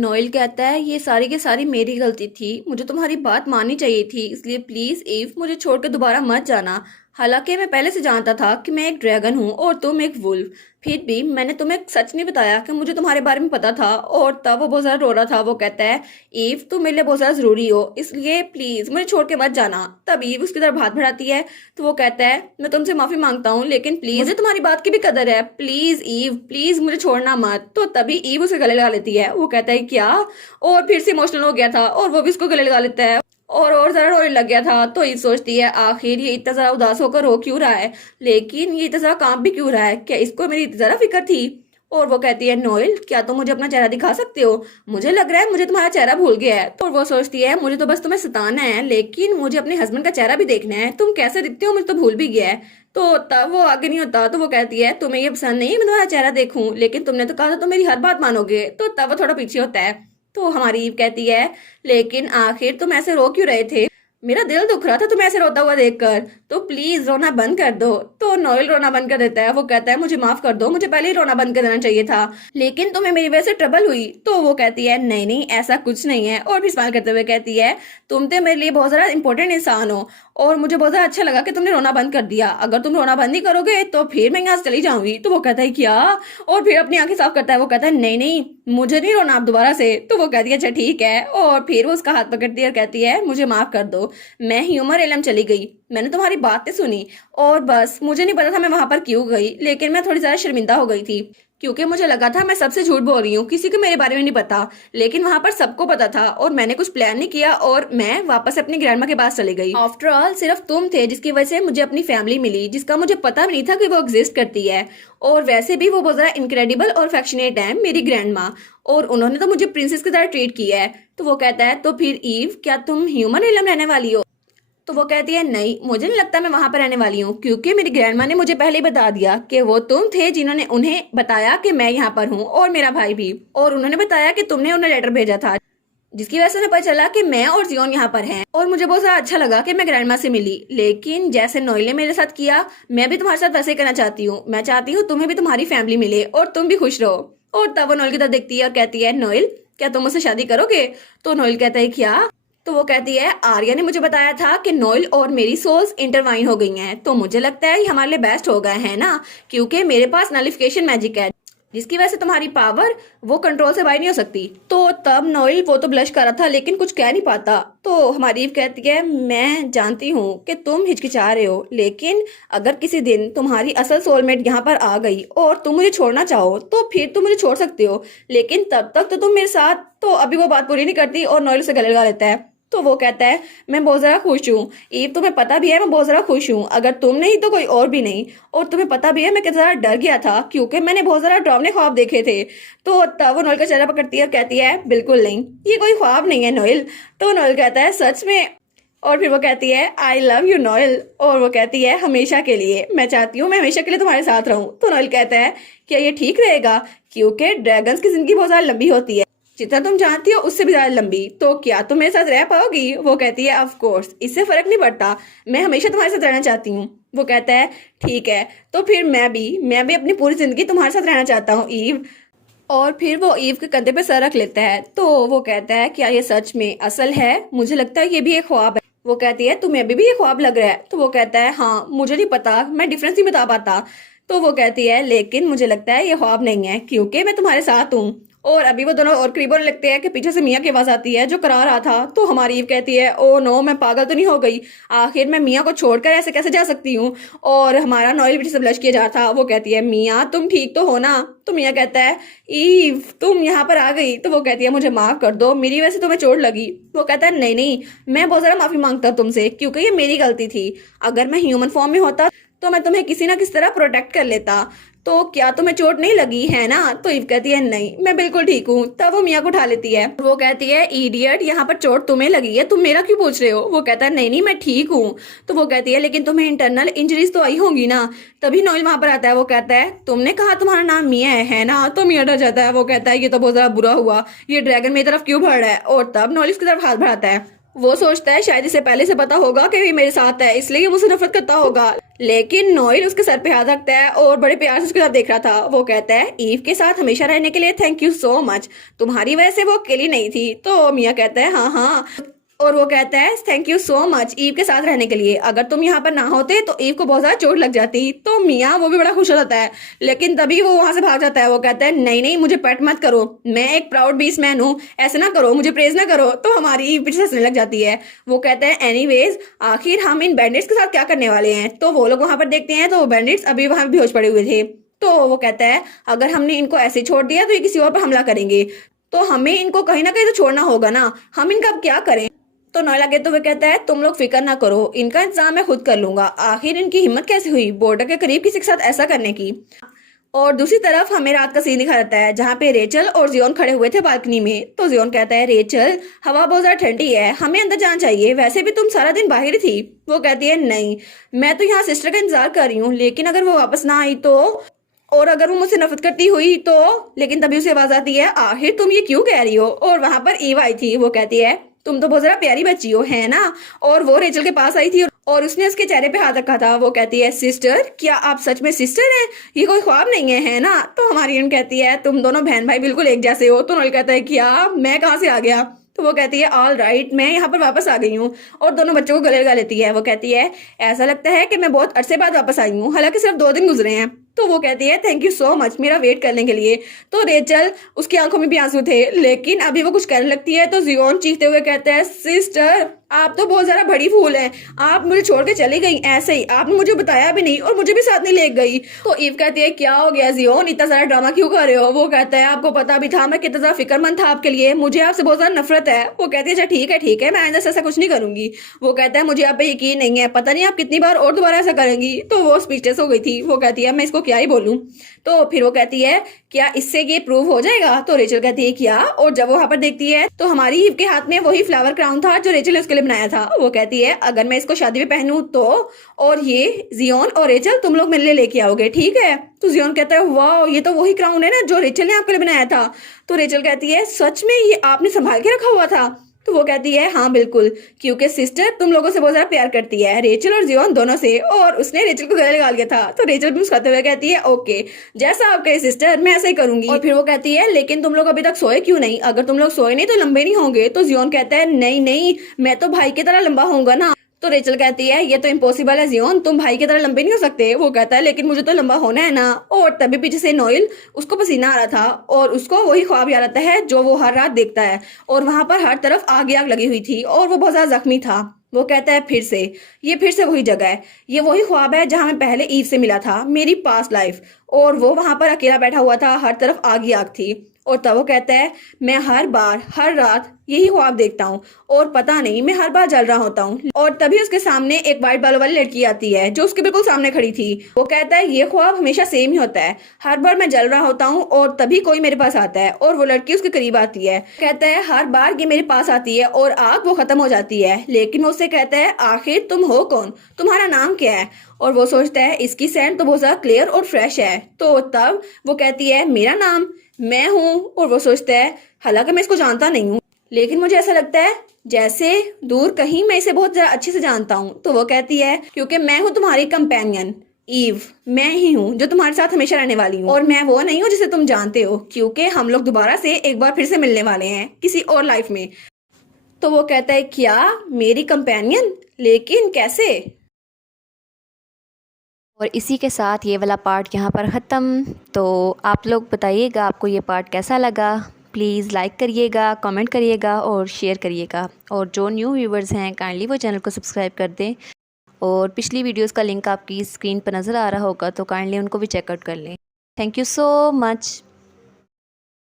Noel कहता है ये सारी की सारी मेरी गलती थी, मुझे तुम्हारी बात माननी चाहिए थी, इसलिए प्लीज ईव मुझे छोड़कर दोबारा मत जाना। हालांकि मैं पहले से जानता था कि मैं एक ड्रैगन हूँ और तुम एक वुल्फ, फिर भी मैंने तुम्हें सच नहीं बताया कि मुझे तुम्हारे बारे में पता था। और तब वो बहुत ज्यादा रो रहा था। वो कहता है ईव तुम मेरे लिए बहुत ज्यादा जरूरी हो, इसलिए प्लीज मुझे छोड़ के मत जाना। तब ईव उसकी तरफ हाथ बढ़ाती है तो वो कहता है मैं तुमसे माफी मांगता हूँ, लेकिन प्लीज मुझे तुम्हारी बात की भी कदर है, प्लीज ईव प्लीज मुझे छोड़ना मत। तो तभी ईव उसे गले लगा लेती है। वो कहता है क्या, और फिर से इमोशनल हो गया था और वो भी उसको गले लगा लेता है और जरा रोने लग गया था। तो ये सोचती है आखिर ये इतना ज्यादा उदास होकर रो क्यों रहा है, लेकिन ये इतना ज्यादा काम भी क्यों रहा है, क्या इसको मेरी इतनी ज्यादा फिक्र थी। और वो कहती है नोएल क्या तुम मुझे अपना चेहरा दिखा सकते हो, मुझे लग रहा है मुझे तुम्हारा चेहरा भूल गया है। तो वो सोचती है मुझे तो बस तुम्हें सताना है, लेकिन मुझे अपने हस्बैंड का चेहरा भी देखना है, तुम कैसे दिखते हो मुझे तो भूल भी गया है। तो तब वो आगे नहीं होता। तो वो कहती है तुम्हें ये पसंद नहीं है मैं तुम्हारा चेहरा देखूं, लेकिन तुमने तो कहा था तुम मेरी हर बात मानोगे। तो तब वो थोड़ा पीछे होता है। तो हमारी ईव कहती है लेकिन आखिर तुम ऐसे रो क्यों रहे थे, मेरा दिल दुख रहा था तुम्हें ऐसे रोता हुआ देखकर, तो प्लीज रोना बंद कर दो। तो नोएल रोना बंद कर देता है। वो कहता है मुझे माफ कर दो, मुझे पहले ही रोना बंद कर देना चाहिए था, लेकिन तुम्हें मेरी वजह से ट्रबल हुई। तो वो कहती है नहीं नहीं ऐसा कुछ नहीं है, और भी स्माइल करते हुए कहती है तुम तो मेरे लिए बहुत ज्यादा इंपॉर्टेंट इंसान हो और मुझे बहुत ज्यादा अच्छा लगा कि तुमने रोना बंद कर दिया, अगर तुम रोना बंद नहीं करोगे तो फिर मैं यहाँ से चली जाऊंगी। तो वो कहता है क्या, और फिर अपनी आंखें साफ करता है। वो कहता है नहीं नहीं मुझे नहीं रोना आप दोबारा से। तो वो कहती है अच्छा ठीक है, और फिर वो उसका हाथ पकड़ती है और कहती है मुझे माफ कर दो, मैं ह्यूमर एलम चली गई, मैंने तुम्हारी बातें सुनी और बस मुझे नहीं पता था मैं वहां पर क्यों गई, लेकिन मैं थोड़ी ज्यादा शर्मिंदा हो गई थी क्योंकि मुझे लगा था मैं सबसे झूठ बोल रही हूँ, किसी को मेरे बारे में नहीं पता, लेकिन वहां पर सबको पता था और मैंने कुछ प्लान नहीं किया और मैं वापस अपनी ग्रैंडमा के पास चली गई। आफ्टर ऑल सिर्फ तुम थे जिसकी वजह से मुझे अपनी फैमिली मिली, जिसका मुझे पता भी नहीं था कि वो एग्जिस्ट करती है। और वैसे भी वो बहुत ज्यादा इनक्रेडिबल और अफेक्शनेट है मेरी ग्रैंडमा, और उन्होंने तो मुझे प्रिंसेस की तरह ट्रीट किया है। तो वो कहता है तो फिर ईव क्या तुम ह्यूमन एलम रहने वाली हो। तो वो कहती है नहीं मुझे नहीं लगता मैं वहां पर रहने वाली हूँ, क्योंकि मेरी ग्रैंडमा ने मुझे पहले ही बता दिया कि वो तुम थे जिन्होंने उन्हें बताया कि मैं यहाँ पर हूँ, और मेरा भाई भी, और उन्होंने बताया कि तुमने उन्हें लेटर भेजा था, जिसकी वजह से उन्हें पता चला कि मैं और जियोन यहाँ पर हैं। और मुझे बहुत ज्यादा अच्छा लगा कि मैं ग्रैंडमा से मिली, लेकिन जैसे नोएल ने मेरे साथ किया मैं भी तुम्हारे साथ वैसे ही करना चाहती हूँ, मैं चाहती हूँ तुम्हें भी तुम्हारी फैमिली मिले और तुम भी खुश रहो। और तब वो नोएल की तरफ देखती है और कहती है नोएल क्या तुम मुझसे शादी करोगे। तो नोएल कहता है क्या। तो वो कहती है आर्या ने मुझे बताया था कि नोएल और मेरी सोल्स इंटरवाइन हो गई हैं, तो मुझे लगता है ये हमारे लिए बेस्ट होगा है ना, क्योंकि मेरे पास नलिफिकेशन मैजिक है जिसकी वजह से तुम्हारी पावर वो कंट्रोल से बाहर नहीं हो सकती। तो तब नोएल वो तो ब्लश कर रहा था लेकिन कुछ कह नहीं पाता। तो हमारी ईव कहती है मैं जानती हूँ कि तुम हिचकिचा रहे हो, लेकिन अगर किसी दिन तुम्हारी असल सोलमेट यहाँ पर आ गई और तुम मुझे छोड़ना चाहो तो फिर तुम मुझे छोड़ सकते हो, लेकिन तब तक तो तुम मेरे साथ। तो अभी वो बात पूरी नहीं करती और नोएल उसे गले लगा लेता है। तो वो कहता है मैं बहुत ज्यादा खुश हूँ ईव, तुम्हें पता भी है मैं बहुत ज्यादा खुश हूँ, अगर तुम नहीं तो कोई और भी नहीं, और तुम्हें पता भी है मैं कितना ज्यादा डर गया था क्योंकि मैंने बहुत ज्यादा डरावने ख्वाब देखे थे। तो तब वो नोएल का चेहरा पकड़ती है और कहती है बिल्कुल नहीं ये कोई ख्वाब नहीं है नोएल। तो नोएल कहता है सच में। और फिर वो कहती है आई लव यू नोएल, और वो कहती है हमेशा के लिए, मैं चाहती हूँ मैं हमेशा के लिए तुम्हारे साथ रहूं। तो नोएल कहता है क्या ये ठीक रहेगा, क्योंकि ड्रैगन्स की जिंदगी बहुत ज्यादा लंबी होती है, जितना तुम जानती हो उससे भी ज्यादा लंबी, तो क्या तुम मेरे साथ रह पाओगी। वो कहती है ऑफ कोर्स, इससे फर्क नहीं पड़ता, मैं हमेशा तुम्हारे साथ रहना चाहती हूँ। वो कहता है ठीक है, तो फिर मैं भी अपनी पूरी जिंदगी तुम्हारे साथ रहना चाहता हूँ ईव। और फिर वो ईव के कंधे पे सर रख लेता है। तो वो कहता है क्या ये सच में असल है, मुझे लगता है ये भी एक ख्वाब है। वो कहती है तुम्हें अभी भी ये ख्वाब लग रहा है। तो वो कहता है हाँ मुझे नहीं पता, मैं डिफरेंस नहीं बता पाता। तो वो कहती है लेकिन मुझे लगता है ये ख्वाब नहीं है क्योंकि मैं तुम्हारे साथ हूँ। और अभी वो दोनों और करीब होने लगते हैं कि पीछे से मियाँ की आवाज आती है जो करा रहा था। तो हमारी ईव कहती है ओ नो मैं पागल तो नहीं हो गई, आखिर मैं मियाँ को छोड़कर ऐसे कैसे जा सकती हूँ। और हमारा नोएल पीछे से ब्लश किया जा रहा था। वो कहती है मियाँ तुम ठीक तो हो ना। तो मियाँ कहता है ईव तुम यहाँ पर आ गई। तो वो कहती है मुझे माफ कर दो, मेरी वजह से तुम्हें चोट लगी। वो कहता है नहीं नहीं मैं बहुत ज्यादा माफी मांगता हूँ तुमसे, क्योंकि ये मेरी गलती थी, अगर मैं ह्यूमन फॉर्म में होता तो मैं तुम्हें किसी ना किसी तरह प्रोटेक्ट कर लेता। तो क्या तुम्हें चोट नहीं लगी है ना। तो ईव कहती है नहीं मैं बिल्कुल ठीक हूँ। तब वो मियाँ को उठा लेती है। वो कहती है इडियट यहाँ पर चोट तुम्हें लगी है, तुम मेरा क्यों पूछ रहे हो। वो कहता है नहीं नहीं मैं ठीक हूँ। तो वो कहती है लेकिन तुम्हें इंटरनल इंजरीज तो आई होंगी ना। तभी नोएल वहां पर आता है। वो कहता है तुमने कहा तुम्हारा नाम मियाँ है ना। तो मियाँ डर जाता है। वो कहता है ये तो बहुत ज्यादा बुरा हुआ, ये ड्रैगन मेरी तरफ क्यों बढ़ रहा है। और तब नोएल उसकी तरफ हाथ बढ़ाता है वो सोचता है शायद इसे पहले से पता होगा कि ये मेरे साथ है, इसलिए ये मुझसे नफरत करता होगा। लेकिन नोएल उसके सर पे हाथ रखता है और बड़े प्यार से उसके साथ देख रहा था। वो कहता है ईव के साथ हमेशा रहने के लिए थैंक यू सो मच, तुम्हारी वजह से वो अकेली नहीं थी। तो मिया कहता है हाँ हाँ, और वो कहता है thank you so much Eve के साथ रहने के लिए, अगर तुम यहाँ पर ना होते तो ईव को बहुत ज्यादा चोट लग जाती। तो मियाँ वो भी बड़ा खुश हो जाता है, लेकिन तभी वो वहां से भाग जाता है। वो कहता है नहीं नहीं, मुझे पेट मत करो, मैं एक प्राउड बीस्टमैन हूँ, ऐसे ना करो, मुझे प्रेज ना करो। तो हमारी ईव पीछे हंसने लग जाती है। वो कहता है एनीवेज, आखिर हम इन बैंडिट्स के साथ क्या करने वाले हैं। तो वो लोग वहां पर देखते हैं तो बैंडिट्स अभी वहां बेहोश पड़े हुए थे। तो वो कहता है अगर हमने इनको ऐसे छोड़ दिया तो ये किसी और पर हमला करेंगे, तो हमें इनको कहीं ना कहीं तो छोड़ना होगा ना, हम इनका अब क्या करें। तो नॉय लगे तो वो कहता है तुम लोग फिक्र ना करो, इनका इंतजाम मैं खुद कर लूंगा। आखिर इनकी हिम्मत कैसे हुई बॉर्डर के करीब किसी के साथ ऐसा करने की। और दूसरी तरफ हमें रात का सीन दिखा जाता है जहाँ पे रेचल और जियोन खड़े हुए थे बालकनी में। तो जियोन कहता है रेचल, हवा बहुत ज्यादा ठंडी है, हमें अंदर जाना चाहिए, वैसे भी तुम सारा दिन बाहर ही थी। वो कहती है नहीं, मैं तो यहाँ सिस्टर का इंतजार कर रही हूँ, लेकिन अगर वो वापस ना आई तो, और अगर वो मुझसे नफरत करती हुई तो। लेकिन तभी उसे आवाज आती है आखिर तुम ये क्यों कह रही हो। और वहां पर ईव आई थी। वो कहती है तुम तो बहुत जरा प्यारी बच्ची हो, है ना। और वो रेचल के पास आई थी और उसने उसके चेहरे पे हाथ रखा था। वो कहती है सिस्टर, क्या आप सच में सिस्टर हैं, ये कोई ख्वाब नहीं है ना। तो हमारी इन कहती है तुम दोनों बहन भाई बिल्कुल एक जैसे हो। तो नल कहता है क्या, मैं कहाँ से आ गया। तो वो कहती है ऑल राइट, मैं यहाँ पर वापस आ गई हूँ। और दोनों बच्चों को गले लगा लेती है। वो कहती है ऐसा लगता है कि मैं बहुत अरसे बाद वापस आई हूँ, हालांकि सिर्फ 2 दिन गुजरे हैं। तो वो कहती है थैंक यू सो मच मेरा वेट करने के लिए। तो रेचल, उसकी आंखों में भी आंसू थे, लेकिन अभी वो कुछ कहने लगती है तो जियोन चीखते हुए कहता है सिस्टर, आप तो बहुत ज्यादा बड़ी फूल हैं, आप मुझे छोड़ के चली गई ऐसे ही, आपने मुझे बताया भी नहीं और मुझे भी साथ नहीं ले गई। तो ईव कहती है क्या हो गया जियोन, इतना सारा ड्रामा क्यों कर रहे हो। वो कहता है आपको पता भी था मैं कितना ज्यादा फिक्रमंद था आपके लिए, मुझे आपसे बहुत ज्यादा नफरत है। वो कहती है अच्छा ठीक है, मैं आइंदा से ऐसा कुछ नहीं करूंगी। वो कहता है मुझे आप पे यकीन नहीं है, पता नहीं आप कितनी बार और दोबारा ऐसा करेंगी। तो वो स्पीचलेस हो गई थी। वो कहती है मैं इसको क्या ही बोलूं। तो फिर वो कहती है क्या इससे ये प्रूव हो जाएगा। तो रेचल कहती है क्या। और जब वो वहां पर देखती है तो हमारी ईव के हाथ में वही फ्लावर क्राउन था जो रेचल ने उसके लिए बनाया था। वो कहती है अगर मैं इसको शादी में पहनूं तो, और ये जियोन और रेचल तुम लोग मेरे लिए लेके आओगे, ठीक है। तो जियोन कहता है वाह, ये तो वही क्राउन है ना जो रेचल ने आपके लिए बनाया था। तो रेचल कहती है सच में ये आपने संभाल के रखा हुआ था। तो वो कहती है हाँ बिल्कुल, क्योंकि सिस्टर तुम लोगों से बहुत ज्यादा प्यार करती है, रेचल और जियोन दोनों से। और उसने रेचल को गले लगा लिया था। तो रेचल भी मुस्कुराते हुए कहती है ओके, जैसा आप कहे सिस्टर, मैं ऐसा ही करूंगी। और फिर वो कहती है लेकिन तुम लोग अभी तक सोए क्यों नहीं, अगर तुम लोग सोए नहीं तो लंबे नहीं होंगे। तो जियोन कहता है नहीं नहीं, मैं तो भाई की तरह लंबा होऊंगा ना। तो रेचल कहती है ये तो इम्पॉसिबल है जियोन, तुम भाई की तरह लंबे नहीं हो सकते। वो कहता है लेकिन मुझे तो लंबा होना है ना। और तभी पीछे से नोएल, उसको पसीना आ रहा था और उसको वही ख्वाब याद आता है जो वो हर रात देखता है। और वहां पर हर तरफ आग ही आग लगी हुई थी और वो बहुत ज्यादा जख्मी था। वो कहता है फिर से वही जगह है, ये वही ख्वाब है जहां मैं पहले ईव से मिला था, मेरी पास्ट लाइफ। और वो वहां पर अकेला बैठा हुआ था, हर तरफ आग ही आग थी। और तब वो कहता है मैं हर बार हर रात यही ख्वाब देखता हूँ और पता नहीं मैं हर बार जल रहा होता हूँ। और तभी उसके सामने एक वाइट बालों वाली लड़की आती है जो उसके बिल्कुल सामने खड़ी थी। वो कहता है ये ख्वाब हमेशा सेम ही होता है, हर बार मैं जल रहा होता हूँ और तभी कोई मेरे पास आता है और वो लड़की उसके करीब आती है। कहता है हर बार ये मेरे पास आती है और आग वो खत्म हो जाती है, लेकिन वो उससे कहता है आखिर तुम हो कौन, तुम्हारा नाम क्या है। और वो सोचता है इसकी सेंट तो बहुत ज्यादा क्लियर और फ्रेश है। तो तब वो कहती है मेरा नाम मैं हूँ। और वो सोचता है हालांकि मैं इसको जानता नहीं हूँ, लेकिन मुझे ऐसा लगता है जैसे दूर कहीं मैं इसे बहुत ज्यादा अच्छे से जानता हूँ। तो वो कहती है क्योंकि मैं हूँ तुम्हारी कंपेनियन ईव, मैं ही हूँ जो तुम्हारे साथ हमेशा रहने वाली हूँ, और मैं वो नहीं हूँ जिसे तुम जानते हो, क्योंकि हम लोग दोबारा से एक बार फिर से मिलने वाले हैं किसी और लाइफ में। तो वो कहता है क्या मेरी कंपेनियन, लेकिन कैसे। और इसी के साथ ये वाला पार्ट यहाँ पर ख़त्म। तो आप लोग बताइएगा आपको ये पार्ट कैसा लगा। प्लीज़ लाइक करिएगा, कमेंट करिएगा और शेयर करिएगा। और जो न्यू व्यूवर्स हैं काइंडली वो चैनल को सब्सक्राइब कर दें। और पिछली वीडियोस का लिंक आपकी स्क्रीन पर नज़र आ रहा होगा तो काइंडली उनको भी चेकआउट कर लें। Thank you so much.